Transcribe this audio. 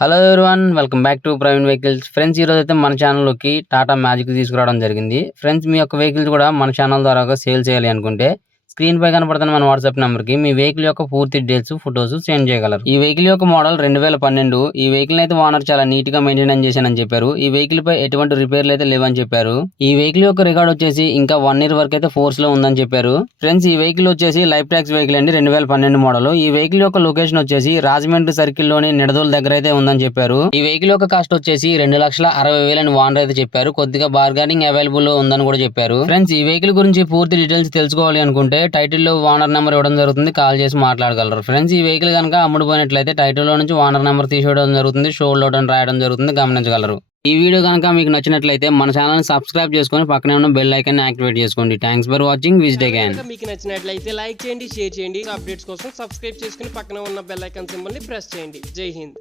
Hello everyone welcome back to Praveen vehicles friends. ఈ రోజు అయితే మన ఛానల్లోకి టాటా మ్యాజిక్ తీసుకురావడం జరిగింది. ఫ్రెండ్స్, మీ యొక్క వెహికల్స్ కూడా మన ఛానల్ ద్వారా సేల్ చేయాలి అనుకుంటే స్క్రీన్ పై కనపడుతున్న మన వాట్సాప్ నెంబర్ కి మీ వెహికల్ యొక్క పూర్తి డీటెయిల్స్, ఫొటోస్ సెండ్ చేయగలరు. ఈ వెహికల్ యొక్క మోడల్ 2012. ఈ వెహికల్ అయితే ఓనర్ చాలా నీట్ గా మెయింటైన్ చేశానని చెప్పారు. ఈ వెహికల్ పై ఎటువంటి రిపేర్లు అయితే లేవని చెప్పారు. ఈ వెహికల్ యొక్క రికార్డ్ వచ్చేసి ఇంకా 1 year వరకు అయితే ఫోర్స్ లో ఉందని చెప్పారు. ఫ్రెండ్స్, ఈ వెహికల్ వచ్చేసి లైఫ్ ట్యాక్స్ వెహికల్ అండి, 2012 మోడల్. ఈ వెహికల్ యొక్క లొకేషన్ వచ్చేసి రాజమండ్రి సర్కిల్ లోని నిడదోల్ దగ్గర అయితే ఉందని చెప్పారు. ఈ వెహికల్ యొక్క కాస్ట్ వచ్చేసి 2,60,000 అని ఓనర్ అయితే చెప్పారు. కొద్దిగా బార్గెనింగ్ అవైలబుల్ ఉందని కూడా చెప్పారు. ఫ్రెండ్స్, ఈ వెహికల్ గురించి పూర్తి డీటెయిల్స్ తెలుసుకోవాలి అనుకుంటే టైటిల్ లో ఓనర్ నెంబర్ ఇవ్వడం జరుగుతుంది, కాల్ చేసి మాట్లాడగలరు. ఫ్రెండ్స్, ఈ వెహికల్ కనుక అమ్ముడుపోయినట్లయితే టైటిల్ లో నుంచి ఓనర్ నెంబర్ తీసేయడం జరుగుతుంది, షోల్డ్ అవుట్ అని రాయడం జరుగుతుంది, గమనించగలరు. ఈ వీడియో కనుక మీకు నచ్చినట్లయితే మన ఛానల్ ని సబ్స్క్రైబ్ చేసుకొని పక్కనే ఉన్న బెల్ ఐకాన్ యాక్టివేట్ చేసుకోండి. Thanks for watching. Visit again. మీకు నచ్చినట్లయితే లైక్ చేయండి, షేర్ చేయండి. అప్డేట్స్ కోసం సబ్స్క్రైబ్ చేసుకుని పక్కన ఉన్న బెల్ ఐకాన్ సింబల్ ని ప్రెస్ చేయండి. జై హింద్.